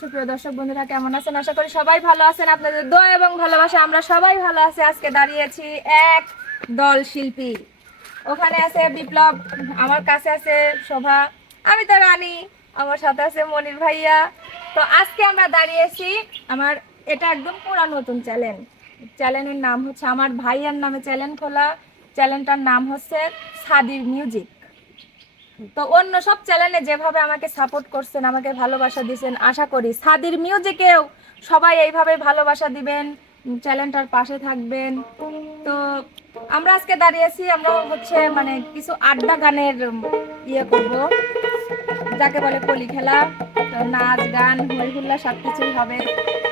সুপ্রিয় দর্শক বন্ধুরা, কেমন আছেন? আশা করি সবাই ভালো আছেন। আপনাদের দোয়া এবং ভালোবাসা, আমরা সবাই ভালো আছি। আজকে দাঁড়িয়েছি এক দল শিল্পী। ওখানে আছে বিপ্লব, আমার কাছে আছে শোভা, আমি তো রানী, আমার সাথে আছে মনির ভাইয়া। তো আজকে আমরা দাঁড়িয়েছি আমার, এটা একদম পুরা নতুন চ্যানেল চ্যানেলের নাম হচ্ছে আমার ভাইয়ার নামে চ্যানেল খোলা। চ্যানেলটার নাম হচ্ছে সাদির মিউজিক তো অন্য সব চ্যানেলে যেভাবে আমাকে সাপোর্ট করছেন আমাকে ভালোবাসা দিয়েছেন আশা করি সাদির মিউজিকেও সবাই এইভাবে ভালোবাসা দিবেন চ্যানেলটার পাশে থাকবেন। তো আমরা আজকে দাঁড়িয়েছি আমরা হচ্ছে মানে কিছু আড্ডা গানের ইয়ে করব। যাকে বলে কলি খেলা তো নাচ গান হই হুল্লা সব কিছুই হবে।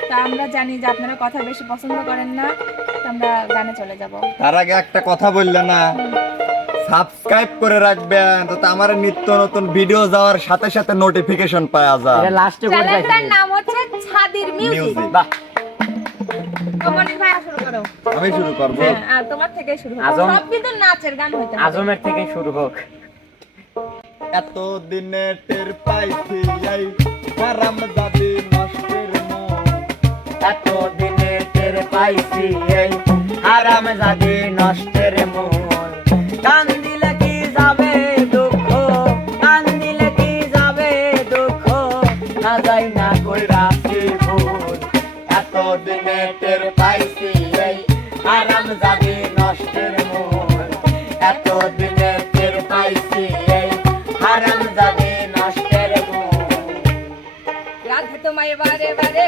তা আমরা জানি যে আপনারা কথা বেশি পছন্দ করেন না তো আমরা গানে চলে যাব। তার আগে একটা কথা বললে না সাবস্ক্রাইব করে রাখবেন যাতে আমার নিত্য নতুন ভিডিও যাওয়ার সাথে সাথে নোটিফিকেশন পাওয়া যায়। এটা লাস্টে বলে চ্যানেলটার নাম হচ্ছে ছাদির মিউজিক বাহ। করো। আমি শুরু করব। হ্যাঁ তোমার থেকে শুরু আজম- সব কিন্তু নাচের গান হইতে হবে। আজমের থেকে শুরু হোক। এত দিনে টের পাইছি এই হারাম দাবি নষ্টের মন। এত দিনে টের পাইছি এই আরাম জাদি নষ্টের মন। দিনে টের পাইছি এই আরাম জাদি নষ্টের মন রাধে তোমায় বারে বারে।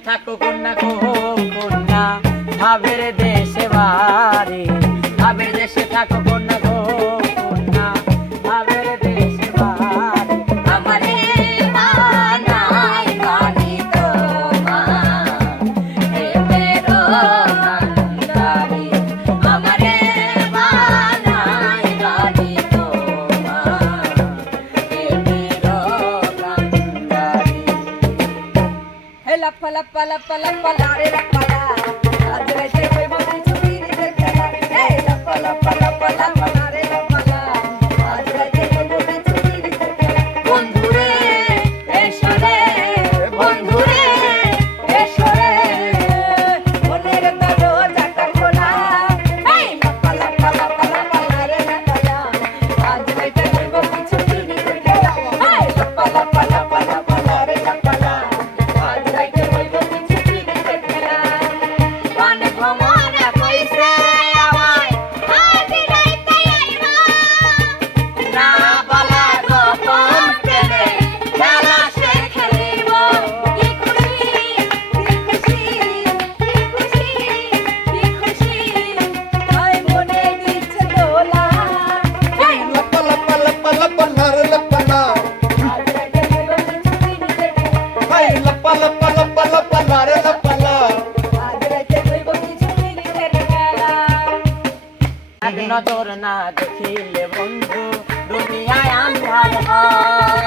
থাকো কন্যা பல பல பல. নজর না দেখিলে বন্ধু দুনিয়ায় আন্ধার হয়।